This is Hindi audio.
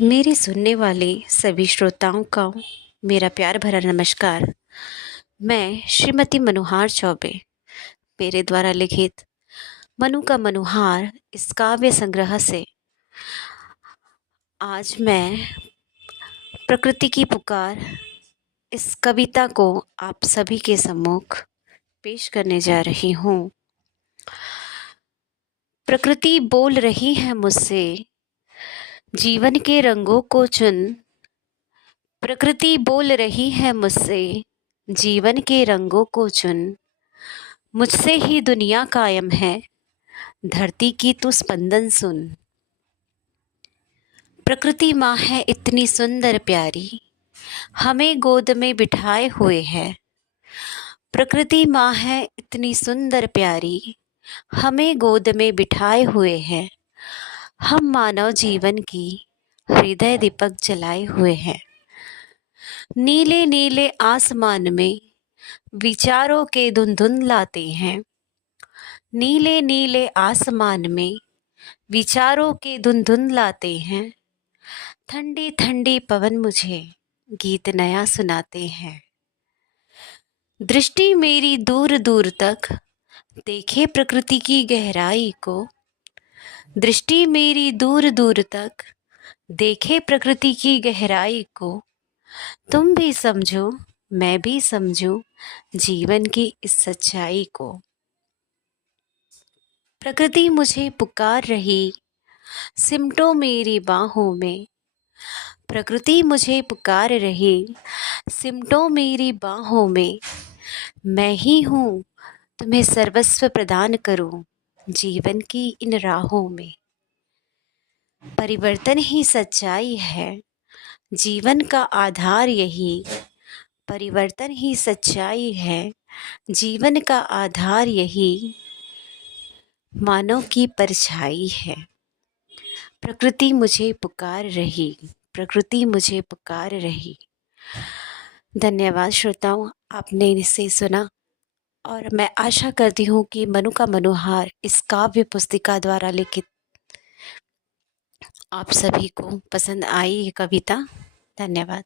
मेरे सुनने वाले सभी श्रोताओं का मेरा प्यार भरा नमस्कार। मैं श्रीमती मनोहार चौबे, मेरे द्वारा लिखित मनु का मनुहार इस काव्य संग्रह से आज मैं प्रकृति की पुकार इस कविता को आप सभी के सम्मुख पेश करने जा रही हूँ। प्रकृति बोल रही है मुझसे, जीवन के रंगों को चुन। प्रकृति बोल रही है मुझसे, जीवन के रंगों को चुन। मुझसे ही दुनिया कायम है, धरती की तू स्पंदन सुन। प्रकृति माँ है इतनी सुंदर प्यारी, हमें गोद में बिठाए हुए है। प्रकृति माँ है इतनी सुंदर प्यारी, हमें गोद में बिठाए हुए है। हम मानव जीवन की हृदय दीपक जलाए हुए हैं। नीले नीले आसमान में विचारों के धुंधुन लाते हैं। नीले नीले आसमान में विचारों के धुंधुन लाते हैं। ठंडी ठंडी पवन मुझे गीत नया सुनाते हैं। दृष्टि मेरी दूर दूर तक देखे प्रकृति की गहराई को। दृष्टि मेरी दूर दूर तक देखे प्रकृति की गहराई को। तुम भी समझो, मैं भी समझूं जीवन की इस सच्चाई को। प्रकृति मुझे पुकार रही, सिमटो मेरी बाहों में। प्रकृति मुझे पुकार रही, सिमटो मेरी बाहों में। मैं ही हूँ, तुम्हें सर्वस्व प्रदान करूँ जीवन की इन राहों में। परिवर्तन ही सच्चाई है, जीवन का आधार यही। परिवर्तन ही सच्चाई है, जीवन का आधार यही। मानव की परछाई है, प्रकृति मुझे पुकार रही, प्रकृति मुझे पुकार रही। धन्यवाद श्रोताओं, आपने इसे सुना और मैं आशा करती हूँ कि मनु का मनुहार इस काव्य पुस्तिका द्वारा लिखित आप सभी को पसंद आई ये कविता। धन्यवाद।